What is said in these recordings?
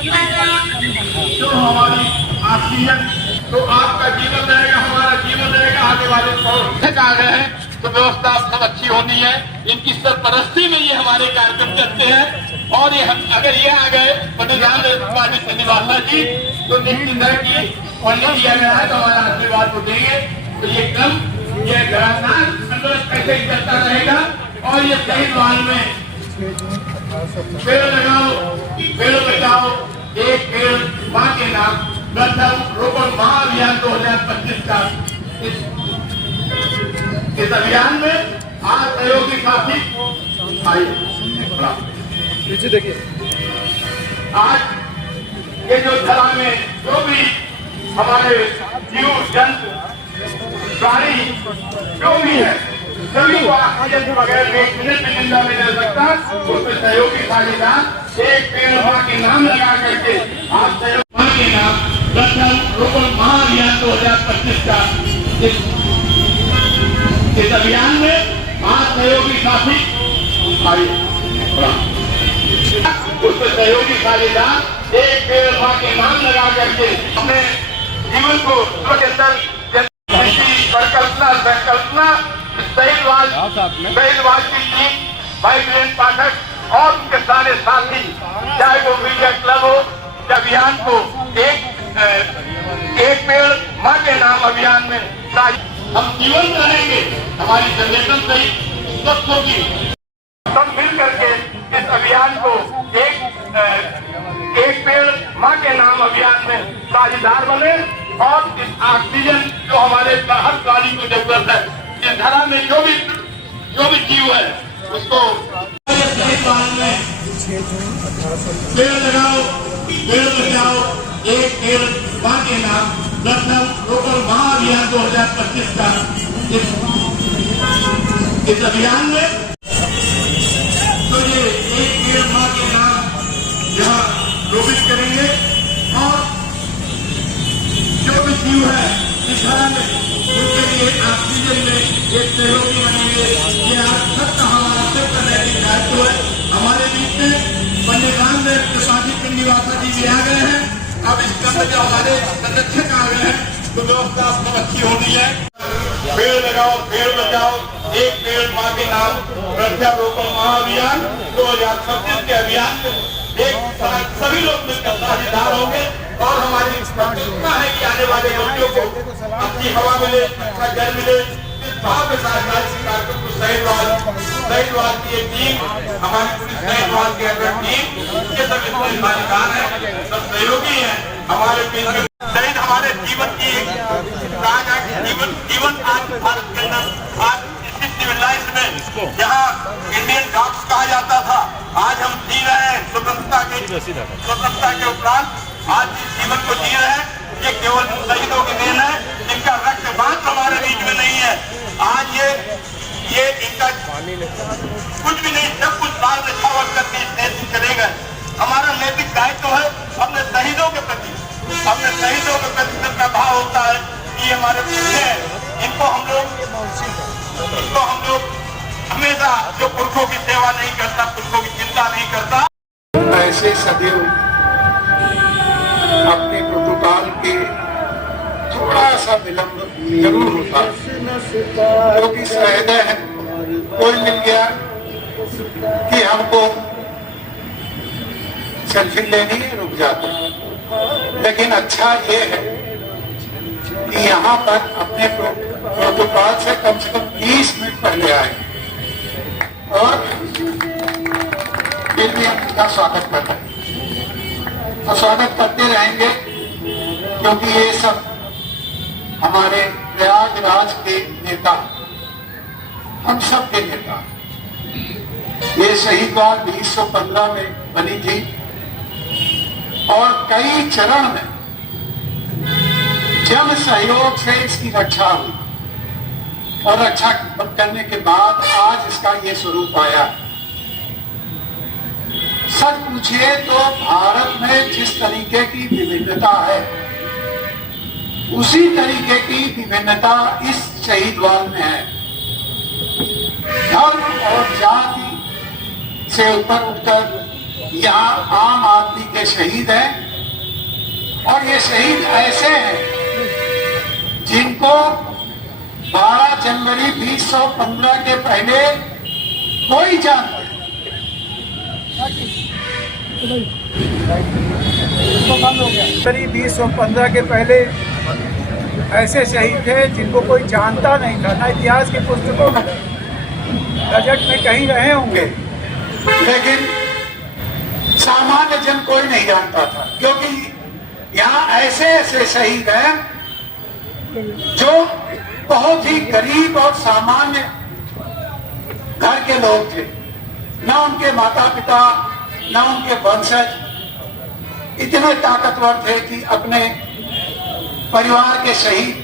जो हमारी ऑक्सीजन, तो आपका जीवन रहेगा, हमारा जीवन रहेगा, आगे वाले तक आ गए हैं तो व्यवस्था सब अच्छी होनी है। इनकी सरपरस्ती में ये हमारे कार्यक्रम चलते हैं और ये हम अगर ये आ गए पंडित श्रीनिवासा जी तो निश्चित है कि पढ़ने दिया गया है तो हमारा आशीर्वाद को देंगे। तो ये कल ये घरानार संघर्ष ऐसे ही चलता रहेगा और ये शहीद वाल में पेड़ लगाओ, पेड़ बचाओ, एक पेड़ मां के नाम वृक्षारोपण महाअभियान 2025 का इस अभियान में आज सहयोगी साथी आइए पीछे देखिए। आज ये जो धरा में जो भी हमारे जीव जंतु प्राणी जो भी है सभी को ऑक्सीजन के बगैर 1 मिनट में जिंदा नहीं रह सकता। उसमें सहयोगी साझेदार एक पेड़ मां के नाम लगा करके आज सहयोग मां के नाम वृक्षारोपण महाअभियान 2025 का इस अभियान में आज सहयोगी साथी आइए उसमें सहयोगी साझेदार एक पेड़ मां के नाम लगा करके अपने जीवन को अंदर परिकल्पना संकल्पना शहीदवाल की टीम भाई वीरेंद्र पाठक और उनके सारे साथी, चाहे वो मीडिया क्लब हो, अभियान को एक पेड़ मां के नाम अभियान में हम जीवन रहेंगे, हमारी जनरेशन सही स्वस्थ होगी। सब मिल करके इस अभियान को एक पेड़ मां के नाम अभियान में साझेदार बने और इस ऑक्सीजन जो हमारे हर प्राणी को जरूरत है, इस धरा में जो भी जीव है उसको पेड़ लगाओ, पेड़ बचाओ, एक पेड़ मां के नाम वृक्षारोपण महाअभियान 2025 का इस अभियान में तो ये एक पेड़ मां के नाम यहाँ रोपित करेंगे और जो भी जीव है इस धरा में उनके लिए ऑक्सीजन में एक सहयोगी बनेंगे। ये आज तक का हमारा सिर्फ नैतिक दायित्व है। हमारे बीच में पंडित रामदेव त्रिपाठी श्रीनिवासा जी भी आ गए हैं। अब इस क्रम में जो हमारे संरक्षक आ गए हैं तो व्यवस्था सब अच्छी होनी है। पेड़ लगाओ, पेड़ बचाओ, एक पेड़ मां के नाम वृक्षारोपण महाअभियान 2026 के अभियान में एक साथ सभी लोग मिलकर साझेदार होंगे और हमारी प्राथमिकता है कि आने वाले बच्चों को अच्छी हवा मिले, अच्छा जल मिले। इस भाव के साथ कार्यक्रम को शहीदवाल की एक टीम, हमारी पूरी शहीदवाल की अगर टीम ये सब इसमें साझेदार है, सब सहयोगी है हमारे बीच में। शहीद हमारे जीवन की जीवन आज भारत के अंदर आज सिविलाइज में जहाँ इंडियन डॉग्स कहा जाता था, आज हम जी रहे हैं स्वतंत्रता के उपरांत आज इस जीवन को जी रहे हैं। ये केवल शहीदों की देन है जिनका रक्त बांध हमारे बीच में नहीं है। आज ये इनका कुछ भी नहीं, सब कुछ बाल निछावर करके इस देश से चले गए। हमारा नैतिक दायित्व है अपने शहीदों के प्रति सबका भाव होता है कि हमारे पुरखे हैं, इनको हम लोग हमेशा जो पुरखों की सेवा नहीं करता, पुरखों की चिंता नहीं करता, ऐसे सदैव अपने प्रोटोकॉल के थोड़ा सा विलंब जरूर होता है, क्योंकि सहृदय है कोई मिल गया कि हमको सेल्फी लेनी है, रुक जाते हैं। लेकिन अच्छा ये है कि यहाँ पर अपने प्रोटोकॉल से कम 20 मिनट पहले आए और फिर भी हम उनका स्वागत करते हैं और स्वागत करते रहेंगे, क्योंकि ये सब हमारे प्रयागराज के नेता, हम सब के नेता। ये शहीदवाल 1915 में बनी थी और कई चरण में जन सहयोग से इसकी रक्षा हुई और रक्षा करने के बाद आज इसका ये स्वरूप आया। सच पूछिए तो भारत में जिस तरीके की विभिन्नता है, उसी तरीके की विभिन्नता इस शहीदवाल में है। धर्म और जाति से ऊपर उठकर यहाँ आम आदमी के के शहीद हैं, और ये शहीद ऐसे हैं जिनको 12 जनवरी 2015 के पहले कोई जानता जनवरी 2015 के पहले ऐसे शहीद थे जिनको कोई जानता नहीं था, ना इतिहास की पुस्तकों में, बजट में कहीं रहे होंगे, लेकिन सामान्य जन कोई नहीं जानता था, क्योंकि यहाँ ऐसे ऐसे शहीद हैं जो बहुत ही गरीब और सामान्य घर के लोग थे। न उनके माता पिता न उनके वंशज इतने ताकतवर थे कि अपने परिवार के शहीद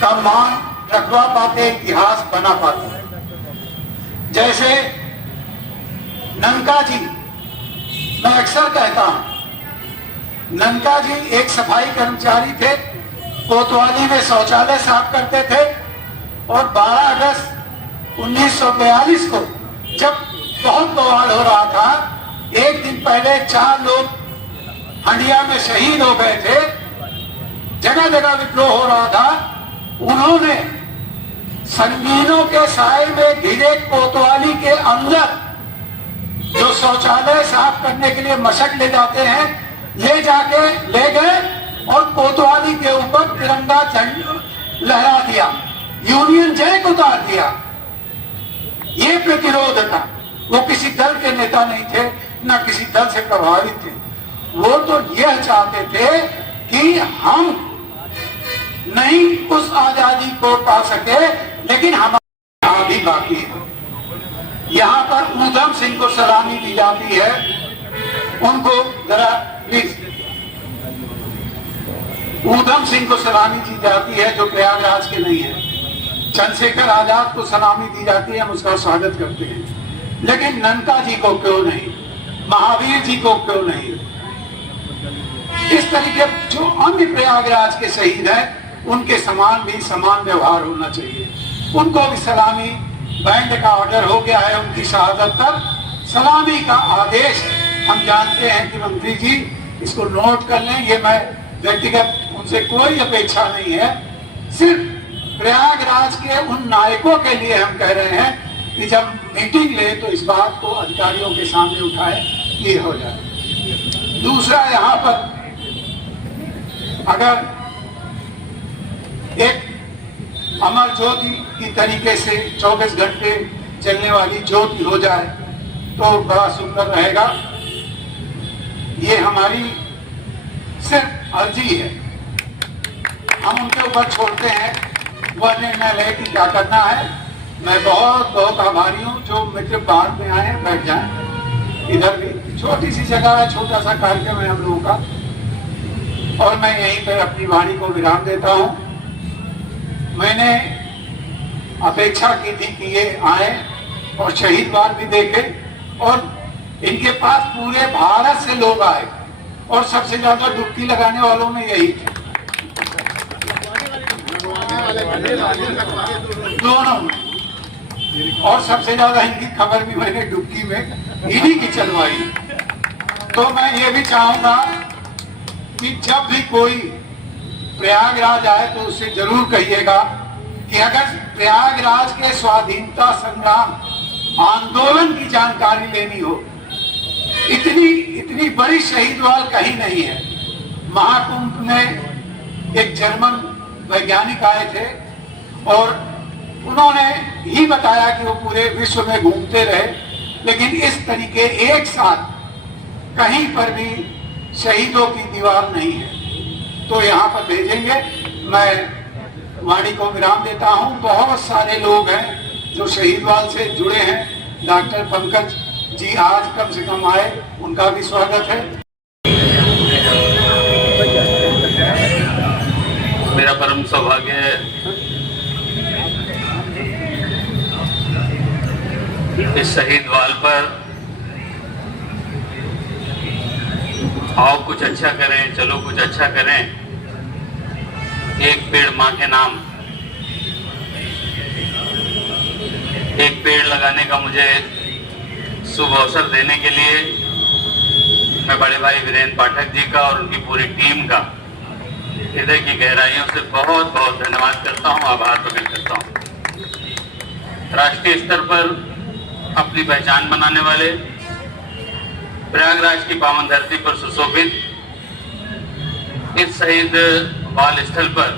का मान रखवा पाते, इतिहास बना पाते। जैसे ननका जी, मैं अक्सर कहता हूं, ननका जी एक सफाई कर्मचारी थे, कोतवाली में शौचालय साफ करते थे, और 12 अगस्त 1942 को जब बहुत बवाल हो रहा था, एक दिन पहले 4 लोग हंडिया में शहीद हो गए थे, जगह जगह विद्रोह हो रहा था, उन्होंने संगीनों के साए में घिरे कोतवाली के अंदर जो शौचालय साफ करने के लिए मशक ले जाते हैं, ले गए और कोतवाली के ऊपर तिरंगा झंडा लहरा दिया, यूनियन जैक उतार दिया। ये प्रतिरोध था। वो किसी दल के नेता नहीं थे, ना किसी दल से प्रभावित थे। वो तो यह चाहते थे कि हम नहीं उस आजादी को पा सके, लेकिन हमारे यहाँ भी बाकी है। यहाँ पर ऊधम सिंह को सलामी दी जाती है, उनको जरा प्लीज, ऊधम सिंह को सलामी दी जाती है जो प्रयागराज के नहीं है। चंद्रशेखर आजाद को सलामी दी जाती है, हम उसका स्वागत करते हैं, लेकिन ननका जी को क्यों नहीं, महावीर जी को क्यों नहीं? इस तरीके जो अन्य प्रयागराज के शहीद हैं, उनके समान भी समान व्यवहार होना चाहिए। उनको भी सलामी, बैंड का ऑर्डर हो गया है उनकी शहादत पर, सलामी का आदेश हम जानते हैं कि मंत्री जी इसको नोट कर लें। ये मैं व्यक्तिगत उनसे कोई अपेक्षा नहीं है, सिर्फ प्रयागराज के उन नायकों के लिए हम कह रहे हैं कि जब मीटिंग ले तो इस बात को अधिकारियों के सामने उठाए, ये हो जाए। दूसरा, यहाँ पर अगर एक अमर ज्योति की तरीके से 24 घंटे चलने वाली ज्योति हो जाए तो बड़ा सुंदर रहेगा। ये हमारी सिर्फ अर्जी है, हम उनके ऊपर छोड़ते हैं, वह निर्णय ले कि क्या करना है। मैं बहुत बहुत आभारी हूँ जो मित्र बाहर में आए हैं, बैठ जाएं। इधर भी छोटी सी जगह है, छोटा सा कार्यक्रम है हम लोगों का, और मैं यहीं पर अपनी वाणी को विराम देता हूँ। मैंने अपेक्षा की थी कि ये आए और शहीद वार भी देखे, और इनके पास पूरे भारत से लोग आए, और सबसे ज्यादा डुबकी लगाने वालों में यही थे, दोनों में। और सबसे ज्यादा इनकी खबर भी मैंने डुबकी में इन्हीं की चलवाई। तो मैं ये भी चाहूंगा कि जब भी कोई प्रयागराज आए तो उससे जरूर कहिएगा कि अगर प्रयागराज के स्वाधीनता संग्राम आंदोलन की जानकारी लेनी हो, इतनी बड़ी शहीद वाल कहीं नहीं है। महाकुंभ में एक जर्मन वैज्ञानिक आए थे और उन्होंने ही बताया कि वो पूरे विश्व में घूमते रहे, लेकिन इस तरीके एक साथ कहीं पर भी शहीदों की दीवार नहीं है। तो यहाँ पर भेजेंगे। मैं वाणी को विराम देता हूँ। बहुत सारे लोग हैं जो शहीदवाल से जुड़े हैं। डॉक्टर पंकज जी आज कम से कम आए, उनका भी स्वागत है। मेरा परम सौभाग्य है इस शहीद वाल पर आओ कुछ अच्छा करें, चलो कुछ अच्छा करें, एक पेड़ माँ के नाम, एक पेड़ लगाने का मुझे शुभ अवसर देने के लिए मैं बड़े भाई वीरेंद्र पाठक जी का और उनकी पूरी टीम का हृदय की गहराइयों से बहुत बहुत धन्यवाद करता हूं, आभार प्रकट करता हूं। राष्ट्रीय स्तर पर अपनी पहचान बनाने वाले प्रयागराज की पावन धरती पर सुशोभित इस शहीद बाल स्थल पर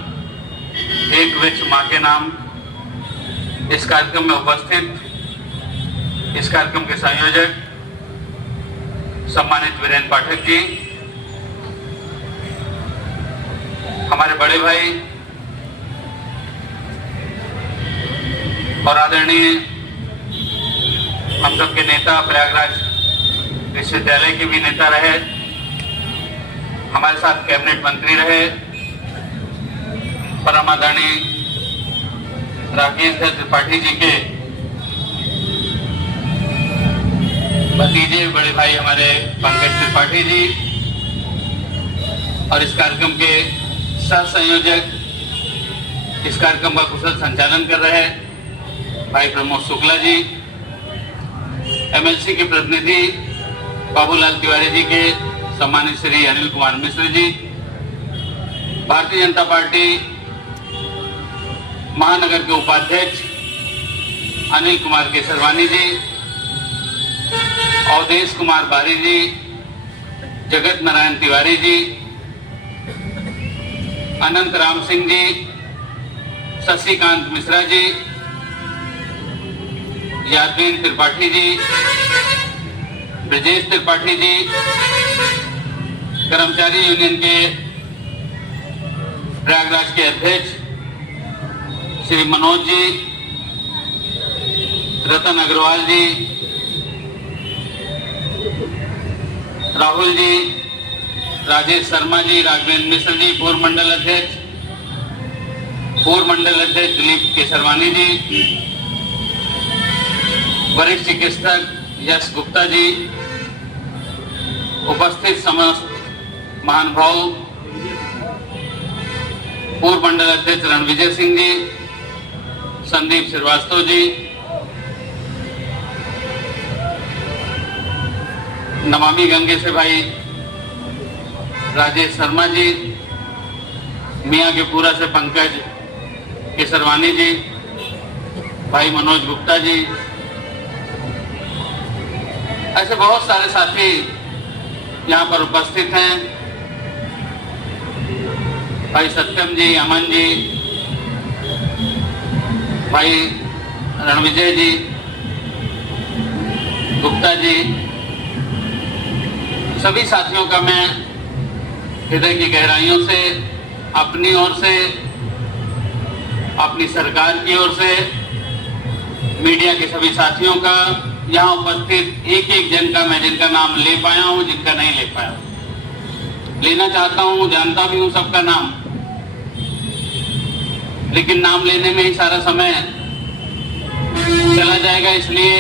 एक वृक्ष मां के नाम इस कार्यक्रम में उपस्थित इस कार्यक्रम के संयोजक सम्मानित वीरेंद्र पाठक जी, हमारे बड़े भाई और आदरणीय हम सबके नेता, प्रयागराज विश्वविद्यालय के भी नेता रहे, हमारे साथ कैबिनेट मंत्री रहे, परम आदरणीय राकेश त्रिपाठी जी के भतीजे बड़े भाई हमारे पंकज त्रिपाठी जी और इस कार्यक्रम के सह संयोजक, इस कार्यक्रम का कुशल संचालन कर रहे भाई प्रमोद शुक्ला जी, एमएलसी के प्रतिनिधि बाबूलाल तिवारी जी के सम्मानित श्री अनिल कुमार मिश्र जी, भारतीय जनता पार्टी महानगर के उपाध्यक्ष अनिल कुमार केसरवानी जी, अवधेश कुमार बारी जी, जगत नारायण तिवारी जी, अनंत राम सिंह जी, शशिकांत मिश्रा जी, यादवीन त्रिपाठी जी, ब्रजेश त्रिपाठी जी, कर्मचारी यूनियन के प्रयागराज के अध्यक्ष श्री मनोज जी, रतन अग्रवाल जी, राहुल जी, राजेश शर्मा जी, राघवेंद्र मिश्र जी, पूर्व मंडल अध्यक्ष दिलीप केसरवानी जी, वरिष्ठ चिकित्सक यश गुप्ता जी, उपस्थित समस्त महानुभाव, पूर्व मंडल अध्यक्ष रणविजय सिंह जी, संदीप श्रीवास्तव जी, नमामि गंगे से भाई राजेश शर्मा जी, मियाँ के पूरा से पंकज केसरवानी जी, भाई मनोज गुप्ता जी, ऐसे बहुत सारे साथी यहाँ पर उपस्थित हैं, भाई सत्यम जी, अमन जी, भाई रणविजय जी, गुप्ता जी, सभी साथियों का मैं हृदय की गहराइयों से, अपनी ओर से, अपनी सरकार की ओर से, मीडिया के सभी साथियों का, यहाँ उपस्थित एक एक जन का मैं जिनका नाम ले पाया हूँ, जिनका नहीं ले पाया लेना चाहता हूँ, जानता भी हूँ सबका नाम, लेकिन नाम लेने में ही सारा समय चला जाएगा, इसलिए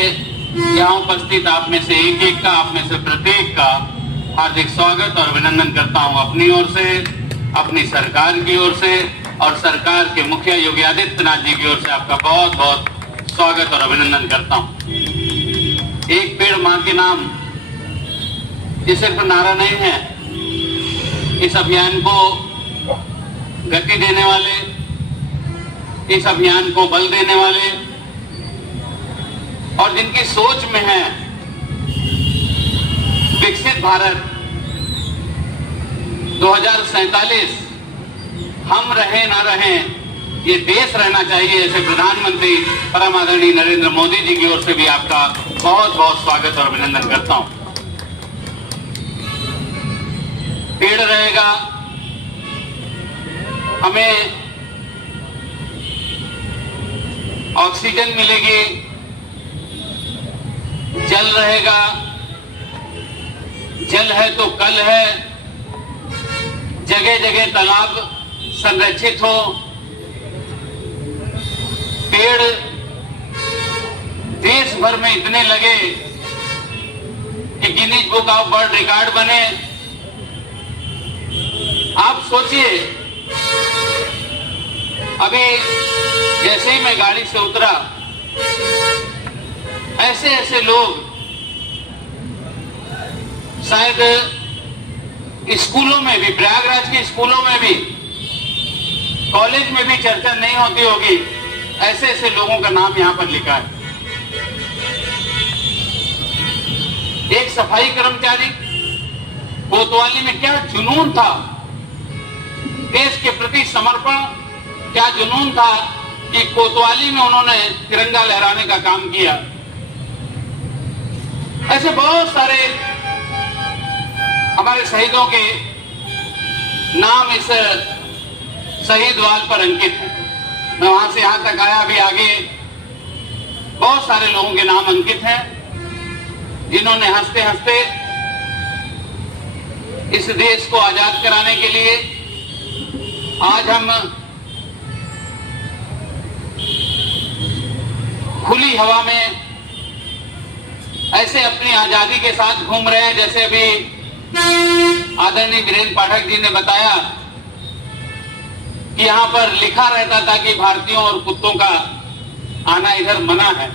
यहाँ उपस्थित आप में से एक एक का, आप में से प्रत्येक का हार्दिक स्वागत और अभिनंदन करता हूं अपनी ओर से, अपनी सरकार की ओर से और सरकार के मुखिया योगी आदित्यनाथ जी की ओर से आपका बहुत बहुत स्वागत और अभिनंदन करता हूं। एक पेड़ मां के नाम ये सिर्फ नारा नहीं है, इस अभियान को गति देने वाले, इस अभियान को बल देने वाले और जिनकी सोच में है विकसित भारत 2047, हम रहे ना रहे ये देश रहना चाहिए, ऐसे प्रधानमंत्री परम आदरणीय नरेंद्र मोदी जी की ओर से भी आपका बहुत बहुत स्वागत और अभिनंदन करता हूं। पेड़ रहेगा, हमें ऑक्सीजन मिलेगी, जल रहेगा, जल है तो कल है, जगह जगह तालाब संरक्षित हो, पेड़ देश भर में इतने लगे कि Guinness book of world record बने। आप सोचिए, अभी जैसे ही मैं गाड़ी से उतरा, ऐसे ऐसे लोग शायद स्कूलों में भी, प्रयागराज के स्कूलों में भी, कॉलेज में भी चर्चा नहीं होती होगी, ऐसे ऐसे लोगों का नाम यहां पर लिखा है। एक सफाई कर्मचारी, कोतवाली में क्या जुनून था, देश के प्रति समर्पण, क्या जुनून था कि कोतवाली में उन्होंने तिरंगा लहराने का काम किया। ऐसे बहुत सारे हमारे शहीदों के नाम इस शहीद वाल पर अंकित है। मैं वहां से यहां तक आया, अभी आगे बहुत सारे लोगों के नाम अंकित हैं, जिन्होंने हंसते हंसते इस देश को आजाद कराने के लिए आज हम खुली हवा में ऐसे अपनी आजादी के साथ घूम रहे हैं। जैसे अभी आदरणीय वीरेंद्र पाठक जी ने बताया कि यहां पर लिखा रहता था कि भारतीयों और कुत्तों का आना इधर मना है।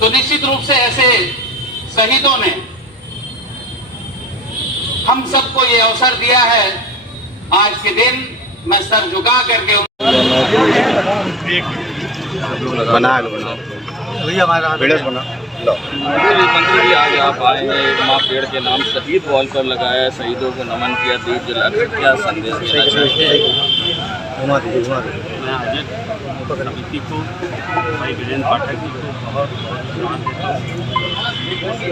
तो निश्चित रूप से ऐसे शहीदों ने हम सबको ये अवसर दिया है। आज के दिन मैं सर झुका करके मंत्री जी, आज आप आए हैं, एक माँ पेड़ के नाम शहीद वॉल पर लगाया, शहीदों को नमन किया, दीप जलाकर, क्या संदेश देना चाहिए? मैं आयोजक समिति को, भाई वीरेंद्र पाठक जी को बहुत धन्यवाद देता हूँ।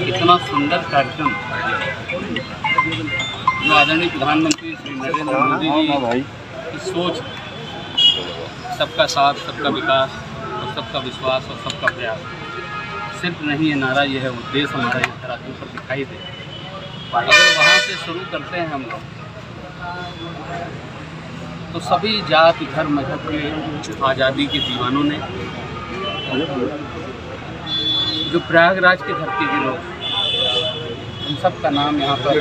इतना सुंदर कार्यक्रम जो आदरणीय प्रधानमंत्री श्री नरेंद्र मोदी जी की सोच, सबका साथ, सबका विकास और सबका विश्वास और सबका प्रयास, सिर्फ नहीं ये नारा, ये है उद्देश्य हमारा इस धरातल पर दिखाई दे। अगर वहाँ से शुरू करते हैं हम लोग, तो सभी जाति धर्म मजहब के आज़ादी के दीवानों ने, जो प्रयागराज की धरती के लोग, उन सब का नाम यहाँ पर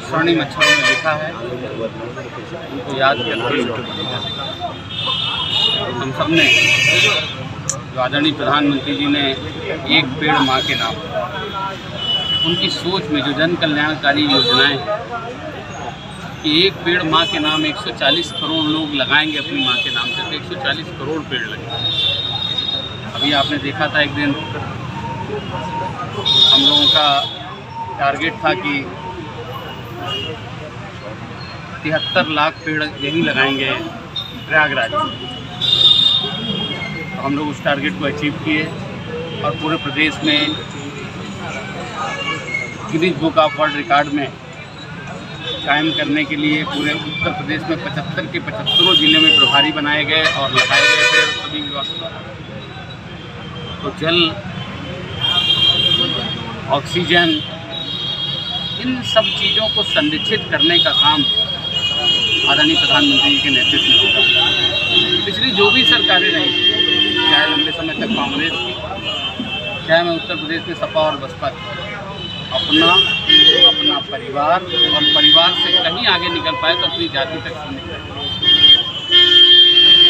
स्वर्णिम अक्षरों में लिखा है। उनको याद करते हम सब ने, जो आदरणीय प्रधानमंत्री जी ने एक पेड़ माँ के नाम, उनकी सोच में जो जन कल्याणकारी योजनाएं हैं कि एक पेड़ माँ के नाम 140 करोड़ लोग लगाएंगे अपनी माँ के नाम से, तो 140 करोड़ पेड़ लगे। अभी आपने देखा था एक दिन हम लोगों का टारगेट था कि 73 लाख पेड़ यहीं लगाएंगे प्रयागराज। तो हम लोग उस टारगेट को अचीव किए और पूरे प्रदेश में Guinness book of world record में कायम करने के लिए पूरे उत्तर प्रदेश में 75 के 75 जिले में प्रभारी बनाए गए और लगाए गए थे सभी विभाग। तो जल, ऑक्सीजन, इन सब चीज़ों को संरक्षित करने का काम आदरणीय प्रधानमंत्री जी के नेतृत्व में होगा। पिछली जो भी सरकारें रही, चाहे लंबे समय तक कांग्रेस की, चाहे मैं उत्तर प्रदेश में सपा और बसपा की, अपना परिवार और परिवार से कहीं आगे निकल पाए तो अपनी जाति तक सीमित रहे।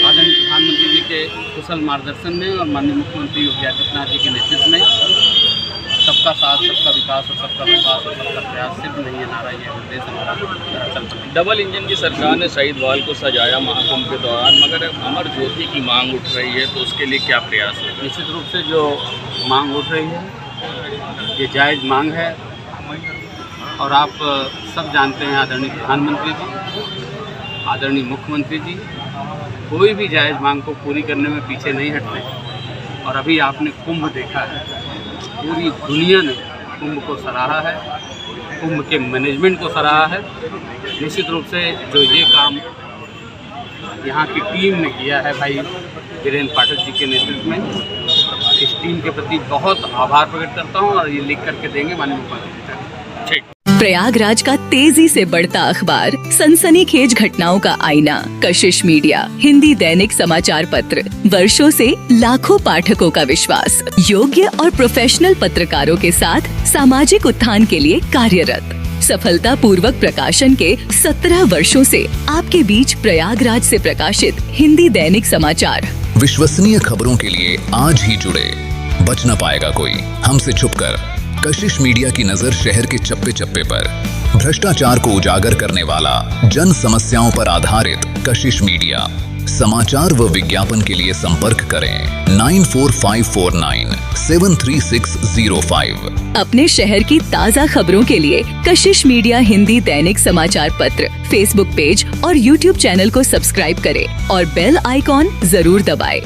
आदरणीय प्रधानमंत्री जी के कुशल मार्गदर्शन में और माननीय मुख्यमंत्री योगी आदित्यनाथ जी के नेतृत्व में सबका साथ, सबका विकास और सबका विकास और सबका प्रयास, सिर्फ नहीं है नारा, ये उद्देश्य हमारा दरअसल। डबल इंजन की सरकार ने शहीद वाल को सजाया महाकुंभ के दौरान, मगर अमर ज्योति की मांग उठ रही है, तो उसके लिए क्या प्रयास है? निश्चित रूप से जो मांग उठ रही है ये जायज़ मांग है और आप सब जानते हैं आदरणीय प्रधानमंत्री जी, आदरणीय मुख्यमंत्री जी कोई भी जायज़ मांग को पूरी करने में पीछे नहीं हटते। और अभी आपने कुंभ देखा है, पूरी दुनिया ने कुंभ को सराहा है, कुंभ के मैनेजमेंट को सराहा है। निश्चित रूप से जो ये काम यहाँ की टीम ने किया है भाई वीरेंद्र पाठक जी के नेतृत्व में, इस टीम के प्रति बहुत आभार प्रकट करता हूँ और ये लिख करके देंगे माननीय मुख्यमंत्री। ठीक। प्रयागराज का तेजी से बढ़ता अखबार, सनसनीखेज घटनाओं का आईना, कशिश मीडिया, हिंदी दैनिक समाचार पत्र, वर्षों से लाखों पाठकों का विश्वास, योग्य और प्रोफेशनल पत्रकारों के साथ सामाजिक उत्थान के लिए कार्यरत, सफलता पूर्वक प्रकाशन के 17 वर्षों से आपके बीच प्रयागराज से प्रकाशित हिंदी दैनिक समाचार। विश्वसनीय खबरों के लिए आज ही जुड़े, बच न पाएगा कोई हमसे छुपकर। कशिश मीडिया की नजर शहर के चप्पे चप्पे पर। भ्रष्टाचार को उजागर करने वाला, जन समस्याओं पर आधारित कशिश मीडिया। समाचार व विज्ञापन के लिए संपर्क करें 9454973605। अपने शहर की ताज़ा खबरों के लिए कशिश मीडिया हिंदी दैनिक समाचार पत्र फेसबुक पेज और यूट्यूब चैनल को सब्सक्राइब करें और बेल आइकॉन जरूर दबाएं।